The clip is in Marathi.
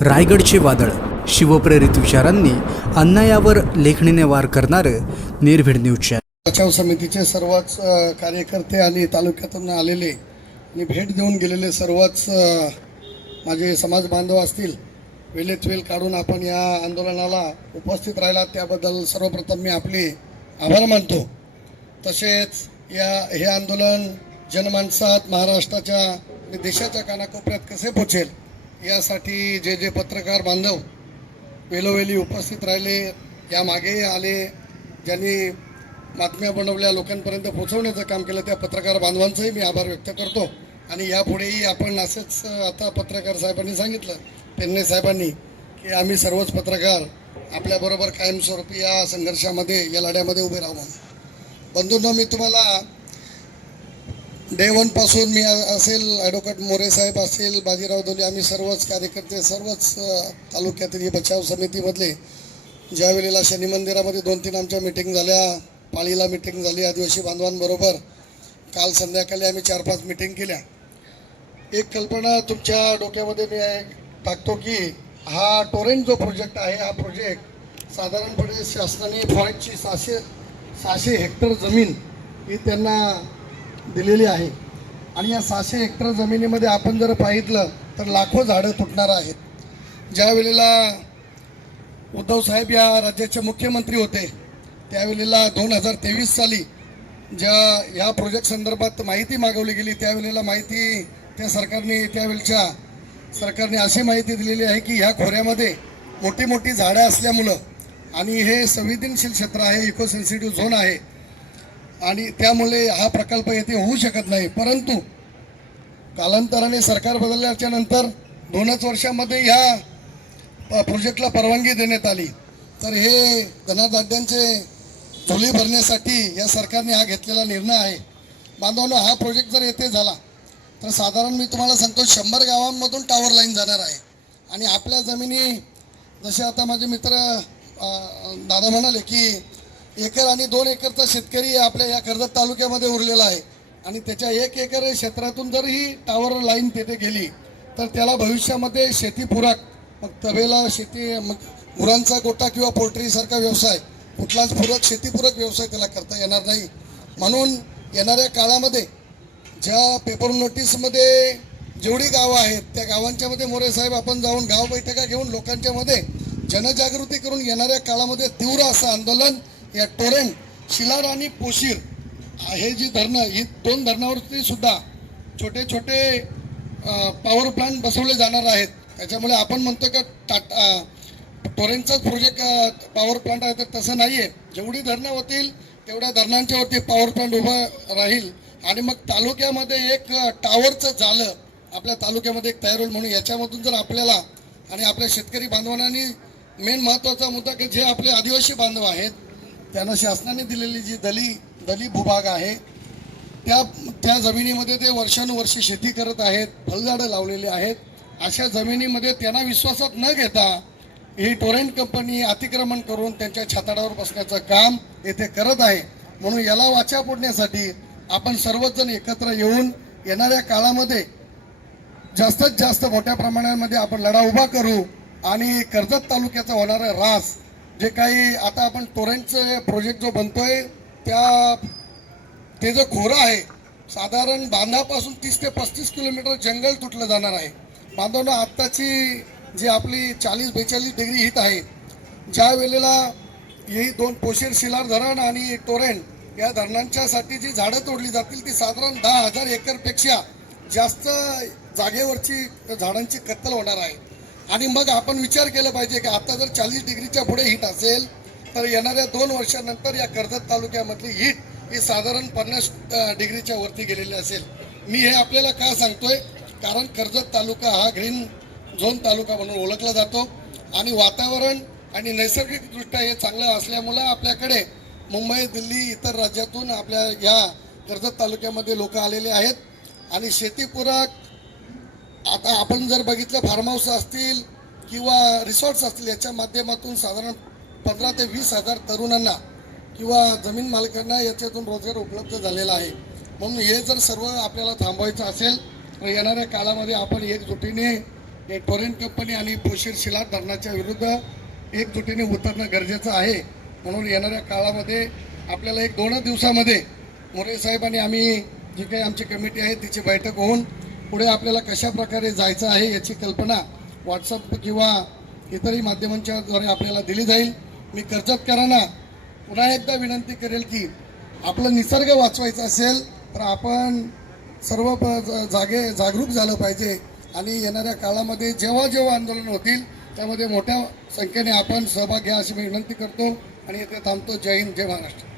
रायगडचे वादळ, शिवप्रेरित विचारांनी अन्यायावर लेखणीने वार करणारं निर्भीड न्यूज चॅनल. बचाव समितीचे सर्वच कार्यकर्ते आणि तालुक्यातून आलेले आणि भेट देऊन गेलेले सर्वच माझे समाज बांधव असतील, वेळेत वेळ काढून आपण या आंदोलनाला उपस्थित राहिलात त्याबद्दल सर्वप्रथम मी आपले आभार मानतो. तसेच हे आंदोलन जनमानसात महाराष्ट्राच्या आणि देशाच्या कानाकोपऱ्यात कसे पोचेल यासाठी जे पत्रकार बांधव वेळोवेळी उपस्थित राहिले, यामागे आले, ज्यांनी बातम्या बनवल्या, लोकांपर्यंत पोहोचवण्याचं काम केलं, त्या पत्रकार बांधवांचंही मी आभार व्यक्त करतो. आणि यापुढेही आपण असंच, आता पत्रकार साहेबांनी सांगितलं, पेन्ने साहेबांनी, की आम्ही सर्वच पत्रकार आपल्याबरोबर कायमस्वरूपी या संघर्षामध्ये, या लढ्यामध्ये उभे राहू. बंधूंनो, मी तुम्हाला डे वनपासून मी असेल, ॲडव्होकेट मोरे साहेब असेल, बाजीराव दोले, आम्ही सर्वच कार्यकर्ते, सर्वच तालुक्यातील बचाव समितीमधले, ज्या वेळेला शनी मंदिरामध्ये 2-3 आमच्या मिटिंग झाल्या, पाळीला मिटिंग झाली आदिवासी बांधवांबरोबर, काल संध्याकाळी आम्ही 4-5 मिटिंग केल्या. एक कल्पना तुमच्या डोक्यामध्ये मी टाकतो की हा टोरेंट जो प्रोजेक्ट आहे, हा प्रोजेक्ट साधारणपणे शासनाने फॉरेस्टची 600 हेक्टर जमीन ही त्यांना दिलेली आहे. आणि या 600 हेक्टर जमिनीमध्ये आपण जर पाहितलं तर लाखो झाडं तुटणार आहेत. ज्या वेळेला उद्धव साहेब या राज्याचे मुख्यमंत्री होते, त्यावेळेला 2023 साली या प्रोजेक्ट संदर्भात माहिती मागवली गेली, त्यावेळेला माहिती त्यावेळच्या सरकारने अशी माहिती दिलेली आहे की ह्या खोऱ्यामध्ये मोठी मोठी झाडं असल्यामुळं आणि हे संवेदनशील क्षेत्र आहे, इको सेन्सिटिव्ह झोन आहे, आणि त्यामुळे हा प्रकल्प येथे होऊ शकत नाही. परंतु कालांतराने सरकार बदलल्याच्या नंतर 2च वर्षामध्ये ह्या प्रोजेक्टला परवानगी देण्यात आली. तर हे धनाढ्यांचे झोली भरण्यासाठी या सरकारने हा घेतलेला निर्णय आहे. बांधवांनो, हा प्रोजेक्ट जर येथे झाला तर साधारण मी तुम्हाला सांगतो 100 गावांमधून टावर लाईन जाणार आहे. आणि आपल्या जमिनी, जसे आता माझे मित्र दादा म्हणाले की 1 आणि 2 एकरचा शेतकरी आपल्या या कर्जत तालुक्यामध्ये उरलेला आहे, आणि त्याच्या 1 एकर क्षेत्रातून जर ही टावर लाईन तेथे गेली तर त्याला भविष्यामध्ये शेतीपूरक, मग तबेला शेती, मग गुरांचा गोटा किंवा पोल्ट्रीसारखा व्यवसाय, कुठलाच शेतीपूरक व्यवसाय त्याला करता येणार नाही. म्हणून येणाऱ्या काळामध्ये ज्या पेपर नोटीसमध्ये जेवढी गावं आहेत त्या गावांच्यामध्ये मोरे साहेब आपण जाऊन गाव बैठका घेऊन लोकांच्या मध्ये जनजागृती करून येणाऱ्या काळामध्ये तीव्र असं आंदोलन या टोरेंट, शिलार आणि पोशीर हे जी धरणं, ही 2 धरणावरती सुद्धा छोटे छोटे पॉवर प्लांट बसवले जाणार आहेत. त्याच्यामुळे आपण म्हणतो का टोरेंटचाच प्रोजेक्ट पॉवर प्लांट आहे, तर तसं नाही आहे. जेवढी धरणं होतील तेवढ्या धरणांच्यावरती पॉवर प्लांट उभं राहील. आणि मग तालुक्यामध्ये एक टावरचं जालं आपल्या तालुक्यामध्ये एक तयार होईल. म्हणून याच्यामधून जर आपल्याला आणि आपल्या शेतकरी बांधवांनी, मेन महत्त्वाचा मुद्दा की जे आपले आदिवासी बांधव आहेत त्यांना शासनाने दिलेली जी दली भूभाग आहे त्या जमिनीमध्ये ते वर्षानुवर्षे शेती करत आहेत, फळझाडं लावलेली आहेत. अशा जमिनीमध्ये त्यांना विश्वासात न घेता ही टोरेंट कंपनी अतिक्रमण करून त्यांच्या छाताडावर बसण्याचं काम येथे करत आहे. म्हणून याला वाचा फोडण्यासाठी आपण सर्वच जण एकत्र येऊन येणाऱ्या काळामध्ये जास्तीत जास्त मोठ्या प्रमाणामध्ये आपण लढा उभा करू. आणि कर्जत तालुक्याचा होणारा ऱ्हास, जे काही आता आपण टोरेंटचं प्रोजेक्ट जो बनतोय ते जो खोरं आहे, साधारण बांधापासून 30 ते 35 किलोमीटर जंगल तुटलं जाणार आहे. बांधवांनो, आत्ताची जी आपली 40-42 डिग्री हीट आहे, ज्या वेळेला ही 2 पोशीर, शिलार धरण आणि टोरेंट या धरणांच्यासाठी जी झाडं तोडली जातील ती साधारण 10,000 एकरपेक्षा जास्त जागेवरची झाडांची कत्तल होणार आहे. आणि मग आपण विचार केला पाहिजे की आता जर 40 डिग्रीच्या पुढे हीट असेल तर येणाऱ्या 2 वर्षानंतर या कर्जत तालुक्यामधली हीट ही साधारण 50 डिग्रीच्या वरती गेलेली असेल. मी हे आपल्याला का सांगतोय, कारण कर्जत तालुका हा ग्रीन झोन तालुका म्हणून ओळखला जातो. आणि वातावरण आणि नैसर्गिकदृष्ट्या हे चांगलं असल्यामुळं आपल्याकडे मुंबई, दिल्ली, इतर राज्यातून आपल्या या कर्जत तालुक्यामध्ये लोक आलेले आहेत. आणि शेतीपूरक, आता आपण जर बघितलं, फार्म हाऊस असतील किंवा रिसॉर्ट्स असतील, याच्या माध्यमातून साधारण 15 ते 20 हजार तरुणांना किंवा जमीन मालकांना याच्यातून रोजगार उपलब्ध झालेला आहे. म्हणून हे जर सर्व आपल्याला थांबवायचं असेल तर येणाऱ्या काळामध्ये आपण एकजुटीने हे टोरेन कंपनी आणि पोशीर शिलार धरणाच्या विरुद्ध एकजुटीने उतरणं गरजेचं आहे. म्हणून येणाऱ्या काळामध्ये आपल्याला 1-2 दिवसामध्ये मोरे साहेब आणि आम्ही जी काही आमची कमिटी आहे तिची बैठक होऊन पुढे आपल्याला कशा प्रकारे जायचं आहे याची कल्पना व्हॉट्सअप किंवा इतरही माध्यमांच्या द्वारे आपल्याला दिली जाईल. मी कर्जतकरांना पुन्हा एकदा विनंती करेल की आपलं निसर्ग वाचवायचा असेल तर आपण सर्व जागरूक झालं पाहिजे आणि येणाऱ्या काळामध्ये जेव्हा जेव्हा आंदोलन होतील त्यामध्ये मोठ्या संख्येने आपण सहभाग घ्या अशी मी विनंती करतो आणि इथे थांबतो. जय हिंद, जय महाराष्ट्र.